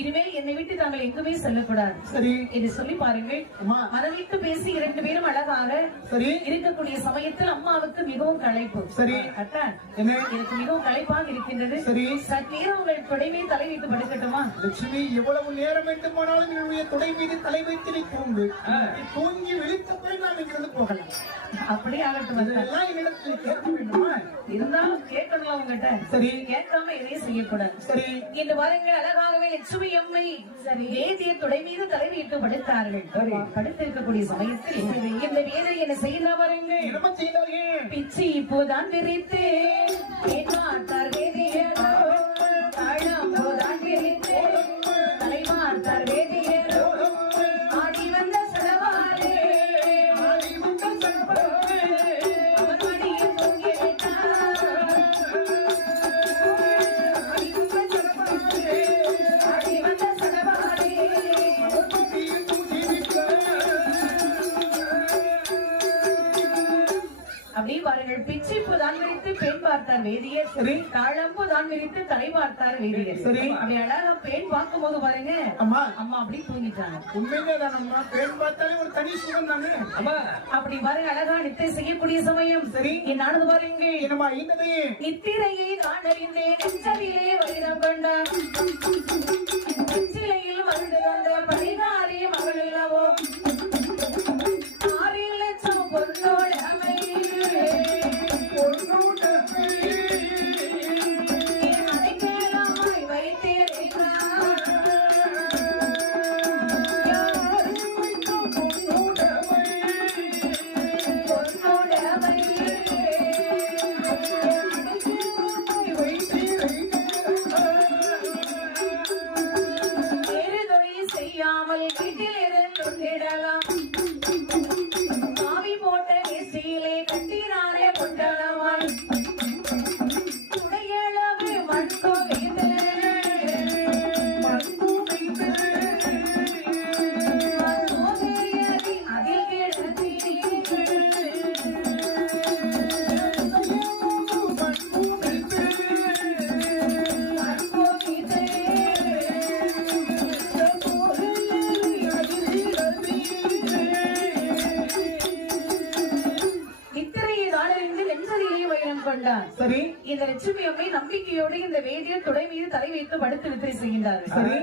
இனிமேல் என்னை விட்டு தாங்கள் எங்குமே செல்லக்கூடாது சரி என்று சொல்லி பாருங்கள். மனதிற்கு பேசி 2 பேரும் அழகாக சரி இருக்கக்கூடிய சமயத்தில் அம்மாவுக்கு மிகவும் களைப்பு. சரி அத்தான் என்ன எனக்கு மிகவும் களைப்பாக இருக்கின்றது. சரி சற்றேரம் உங்கள் தொடைமே தலை வைத்து படுக்கட்டுமா? லட்சுமி எவ்வளவு நேரம் வேண்டுமானாலும் என்னுடைய தொடை மீது தலை வைத்து நீ தூங்கி விழித்த பிறகு நாம் இங்கிருந்து போகலாம். அப்படி ஆகட்டும். அதெல்லாம் என்னிடத்தில் கேட்க வேண்டுமா? இருந்தாலும் கேட்கணும் உங்ககிட்ட. சரி கேட்காம எதையும் செய்யக்கூடாது. சரி இன்று பாருங்கள் அழகாகவே லட்சுமி அம்மை வேதிய தொடை மீது தலை வைத்து படுத்தார்கள். படுத்திருக்கக்கூடிய சமயத்தில் இந்த வேதை என்ன செய்தா பாருங்கள். என்ன செய்தார்கள்? பிச்சி இப்போதான் விரித்து ஏமாத்தார் வேதியரோ தாழம்போதான் விரித்து தலைமாத்தார் வேதியரோ ஆடி வந்த செலவாரே அவர் மடியில் தூங்கி விட்டார். ஆடி வந்த செலவாரே அப்படி பாருங்கள். பிச்சிப்பு தான் விரித்து பெண் பார்த்தார் வேதியர். சரி தாழம்பு தான் விரித்து தலை பார்த்தார் வேதியர். சரி அப்படி அழகா பெண் பார்க்கும் போது பாருங்க அம்மா அம்மா அப்படி தூங்கிட்டாங்க. உண்மையிலேதான் அம்மா பெண் பார்த்தாலே ஒரு தனி சுகம் தானே அம்மா. அப்படி பாருங்க அழகா நித்திரை செய்யக்கூடிய சமயம். சரி என்னானது பாருங்க. என்னம்மா இன்னதையே நித்திரையை நான் அறிந்தேன் நெஞ்சலிலே வைரம் கொண்டார் நெஞ்சிலையில் வந்து கொண்ட பரிகாரி மகள் அல்லவோ 6 லட்சம் பொருளோட செய்யாமல் வீட்டில் இருந்துடலாம் காவி போட்ட வேசியிலே கட்டினாரே கொண்டளவான் துடையளவு மண்கோ வைத்து அதில் கிடத்தி கொண்டார். சரி இந்த லட்சுமி அம்மை நம்பிக்கையோடு இந்த வேதியர் தொடை மீது தலை வைத்து படுத்து நித்திரை செய்கின்றார்கள். சரி